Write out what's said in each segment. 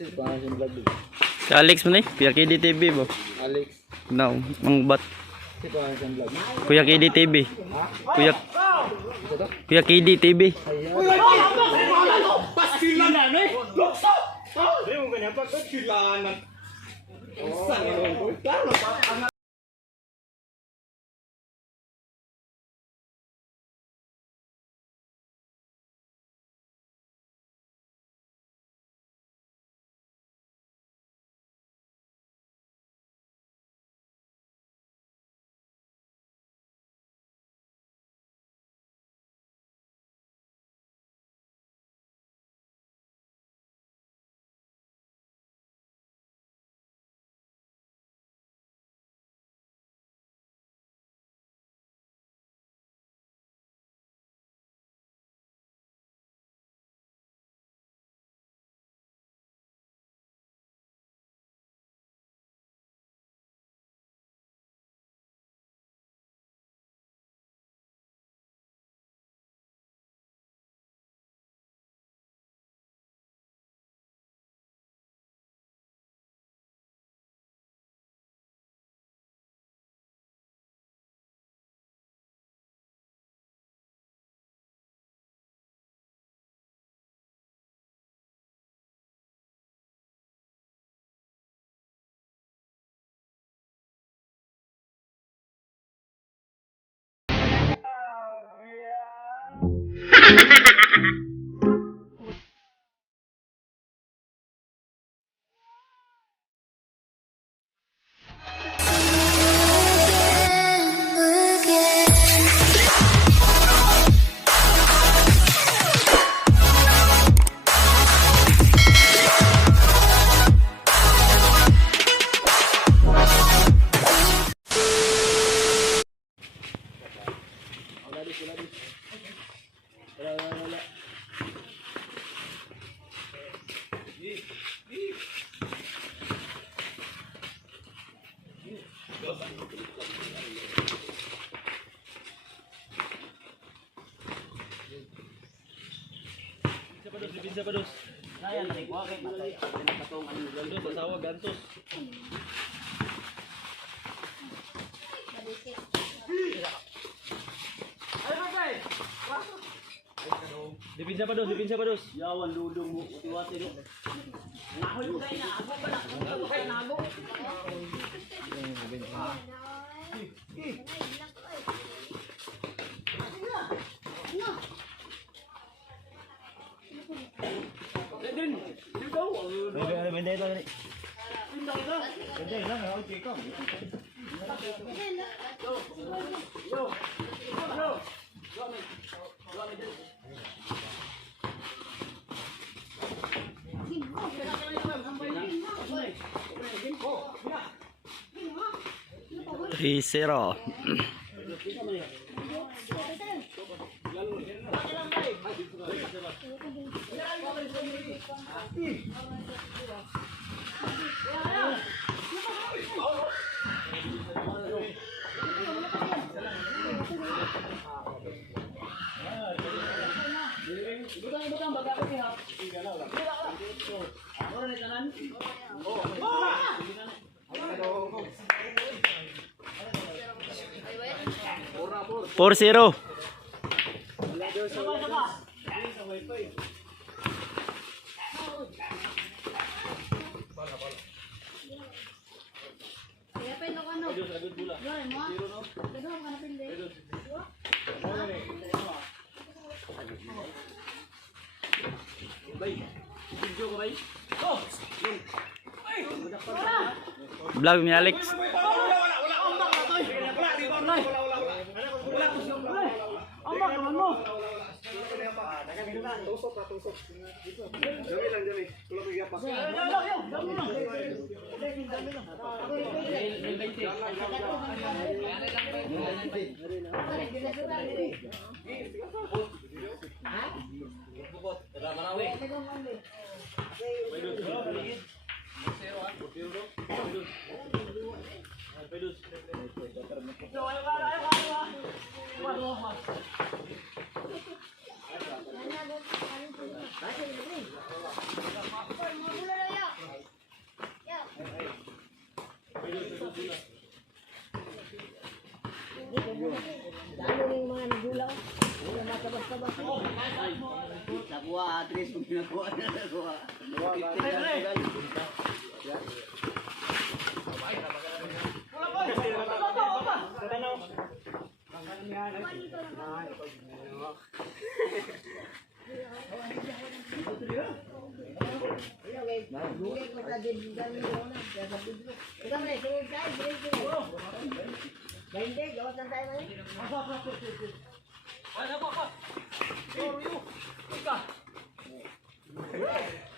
Sis pangalan yung vlog. Si Alex mo na Kuya Kidi TV bo. Alex. No, ang bat. Sis pangalan yung vlog. Kuya Kidi TV. Kuya Kuya Kidi TV. Paskilan na eh. Lokso. Hindi mo ganyan pa paskilanan. Bisa pa dos. Ayan, nagkuha kay matay. Pinapatong ang gantos, asawa gantos. Dipinsa pa dos. Yawan dudong mo utiwati do. Nahoy mo kay na ako ba na? Ako kay nago. Zero. Four zero. Vlog ni Alex.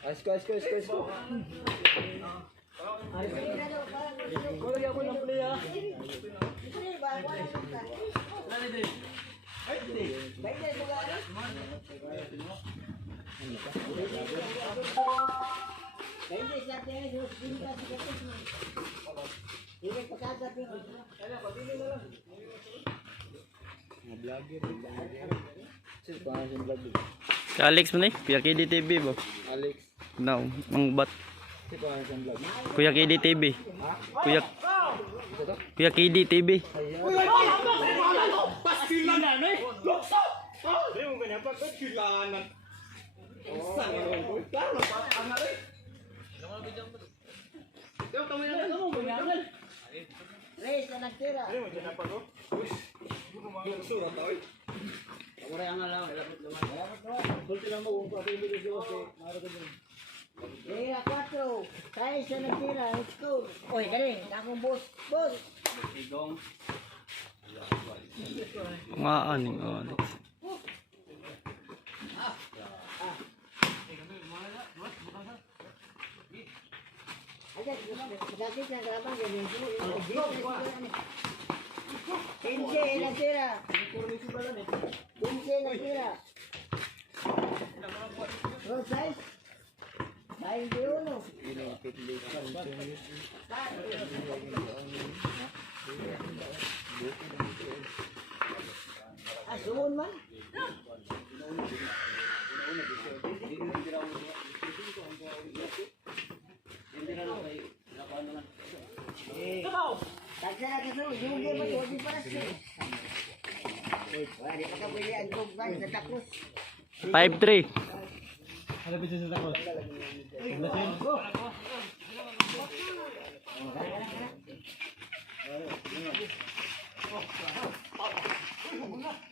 Asko. Sir, pangalan ng vlog dito. Si Alex mo na eh. Kuya KD TV ba? Alex. No, ang bat. Si pangalan ng vlog. Kuya KD TV. Kuya KD TV. Hindi mo ganyan pag kilanan. Hindi mo ganyan pag Kaya 4, tayo sa nagtira, let's go. Oy, galing, akong boss. Nga aning Alex. Ayan, magkakit na grabang ganyan. Pinche nagtira. Road size? 21. Sumun man. Tagsara ka sa yung game mo di para siya. Wala di pa ka pwede ang group ba sa takos. 5-3.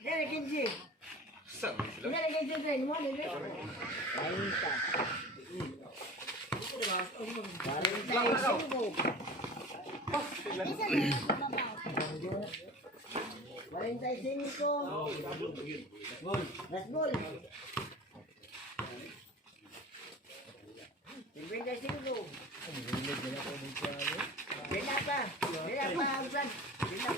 Dere kinji. Dere kinji train mo dere. Rasbol. 55. Bela pa, Agsan. Bela.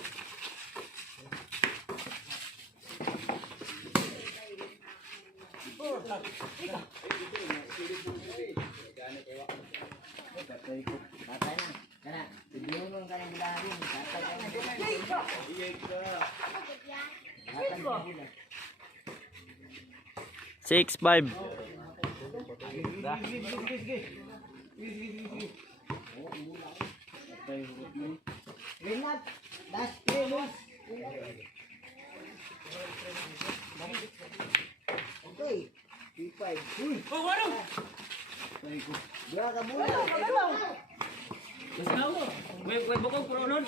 Patay na. Kana, bibiyong ka ng lahat. Patay ka na. 6-5. Renat, das pelos. Okay. P5. Uy. Oh, ano? Dua ka muna. Basta ako. May bukong puno nun.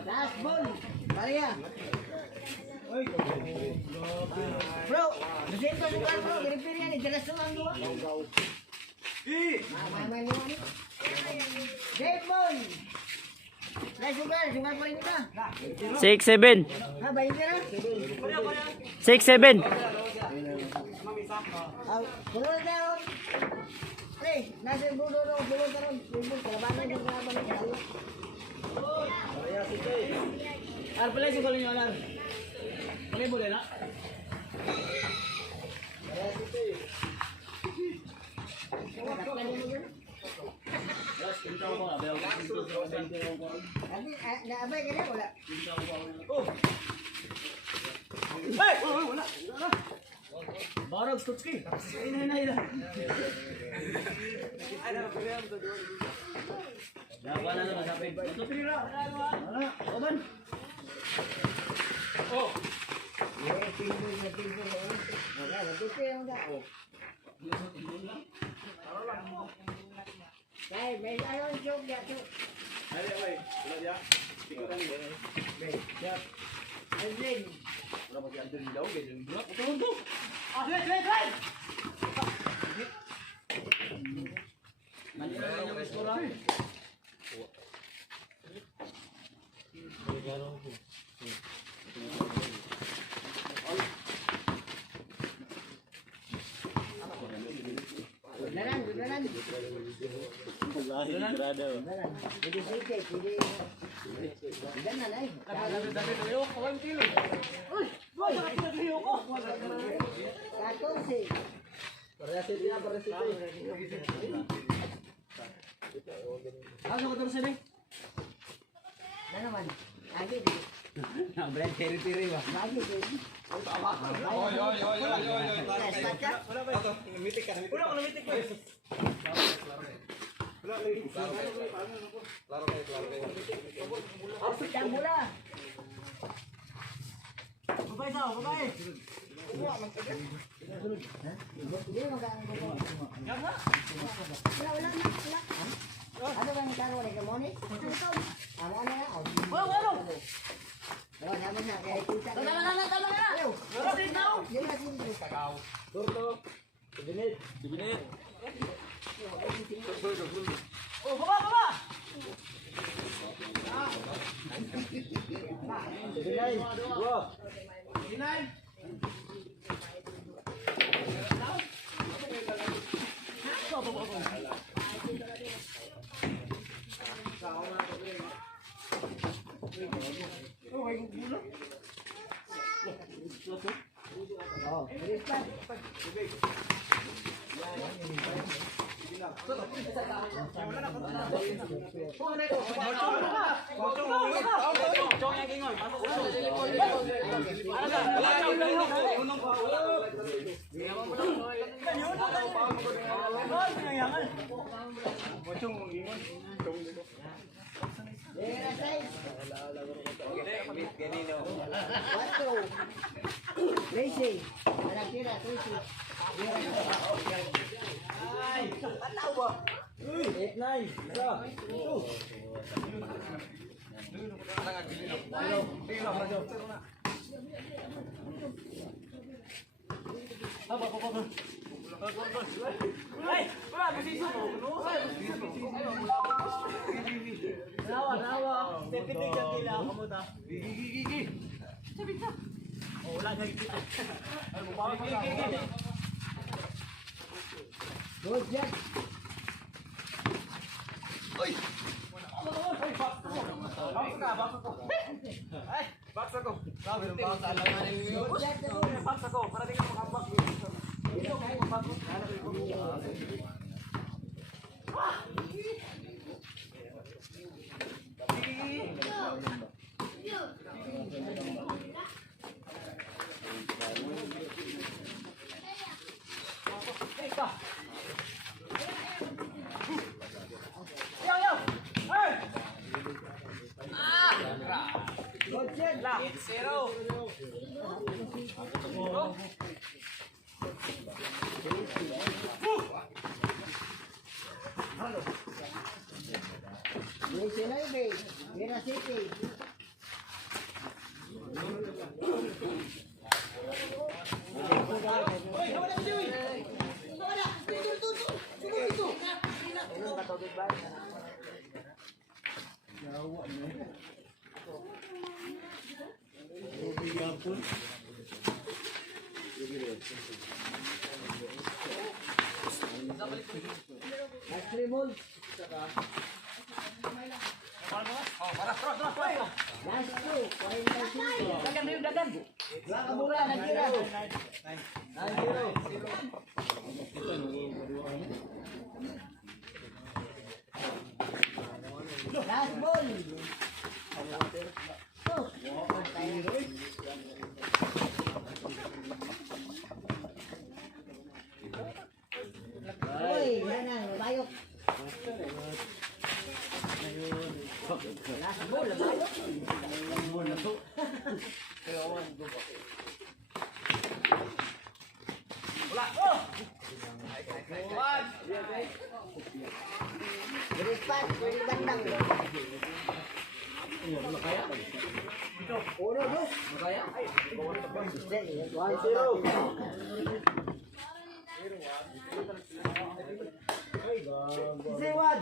Das ball. Maria. Bro, presento sukan bro. Referee ni jelas suman dua. Main dua ni. Dead ball. Sukan paling kita. 6-7. Ha, balik ka na. 6-7. Kulol daw. Pre, nasa budo daw, kulol daw. Kalabanan yung kalabanan tayo. Ar pala yung galing yun, Ar. Pala yung na? Naabay ka na, wala. Barog tutki. Inay. Laban na naman sabi. Tutki ra. Ano? Oban. Oh. May ayaw yung joke niya. Ay, wait. Wala dia. Tingnan mo. Andin. Wala ba si Alden daw? Ganyan dula. Tundo. Ah, wait. Manila na yung skora. Beneran. Jadi sikit, jadi. Ganun ay. Katorse. Parehas ito. Ano ko turo sini? Na naman. Lagi di. Brand tiri-tiri ba? Lagi di. Oy. Start ka? Wala ba? Namitik ka. Wala ko namitik ko. Wala lagi. Klaro kayo. Apit ang mula. Babae. Hindi mo kang gusto. Wala. Ano ba yung karo ni Kamoni? Ano na? Wala. Oh, naman na. Kaya kita. Tama na. Yan na sino. Turto. Dibinit. Oh, baba. Dibinay. Dua. Oh, bilis pa. Cuatro. Trece. Anak tira, 13. 8-9. Isa. Nawa. Tepitig ang kila ako mo ta. Gigi. Oh, wala na gigi. Gigi. Good job. Box ako. Good job. Box ako. Para di ka makabak. Good job. 0. Diecinueve. Mira, siete. Last 3 balls. Last 2. 45. Dagan. Dua kabulan, nagkira. 9-0. Last ball. Last ball, labayo. Beripat, pwede bandang. Uno, dos. Makaya? 1-0. Siwan.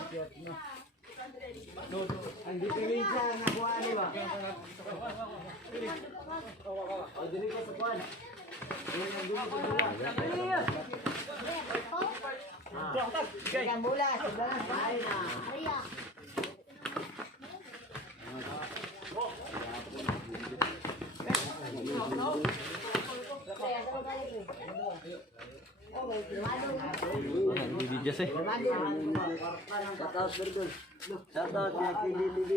Ang diferensya nga kuha ni ba? O dili ko sa kuan. Ikan bola, sebelah lain na. Bibidjas eh. Shoutout, Virgil. Shoutout, kay KDTV.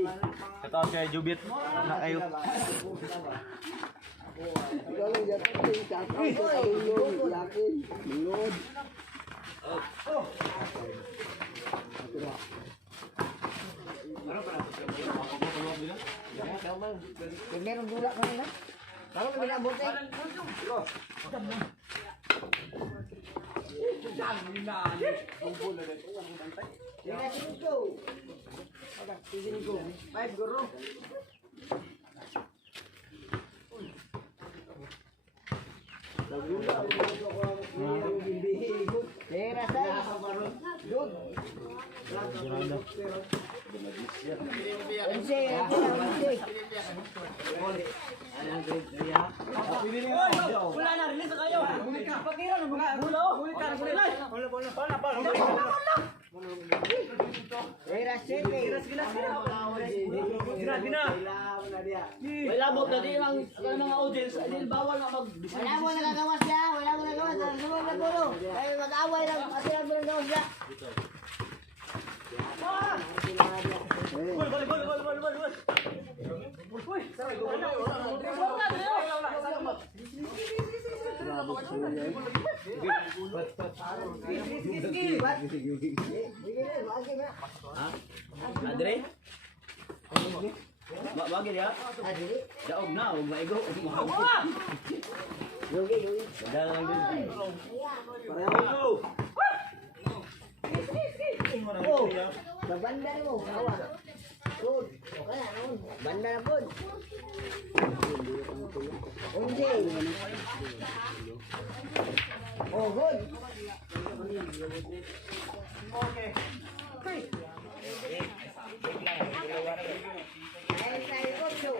Ito kay Jubit. Na kayo. Ikaw lang dyan. Shoutout sa Kalulong. Yakin. Lord. Meron gula ko na. Kalau mo binabot eh. Five, guru. Pera saya. Dud. Onse, Wala na, release na kayo. Pakira na mga bulo. Pera sete. May labot na din ang mga audience. Hindi bawal na mag-business. Wala mo nagagawas siya, wala mo nagagawas. Sunod na puro. Ay mag-away lang, kasi lang mo nagagawas siya. Andre? Bagay ya? Daog na, huwag maigo. Yogi, yogi. Dalang din. Pareho. Oh, sa banda mo, kawa. Good. Okay na noon. Banda na good. Onse. Oh, good. Ay, tayo ko, so.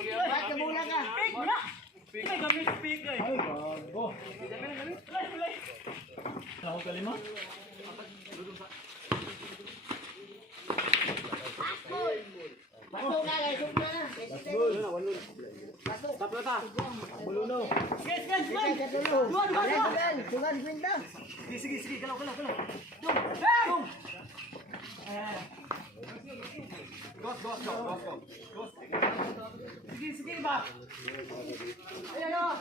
Ba't kabula ka? Pasok na, guys. Sumpa na. Pasok. Taplata. Buluno. Sugan pinta. Sige, galaw. Sige ba? Ayan o.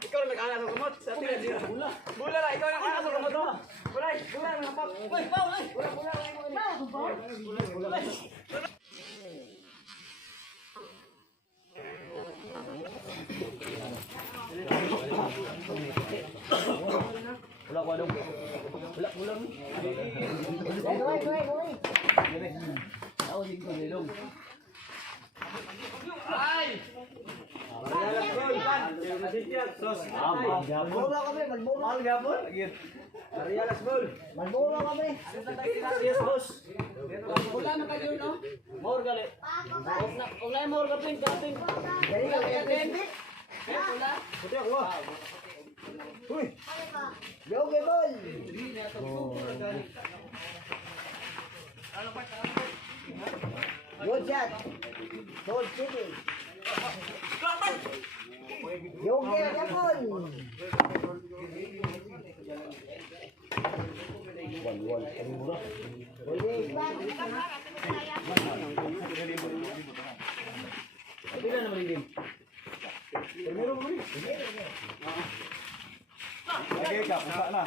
Ikaw na nag-anak ng kamot. Sa atin na Bula na, ikaw na nag-anak ng kamot. Bulay, napak. Uy, Paul, Bulay. Wala ko dong. Gawin. Malboro kami, malboro. Mahal gapon. Malboro kami. Yes, boss. Wala na kayo, no? More gali. Ulay more kaping. Dali lang, dali. Puti ako. Yogi ball. Good shot. Good shooting. Yogi na ball. Ulit ba? Pila na malilim. Lagi ka, pusa na.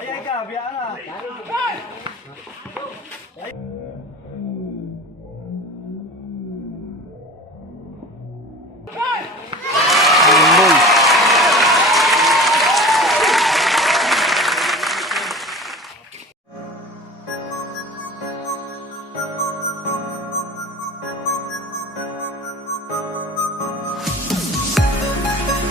Ayay ka, biya na.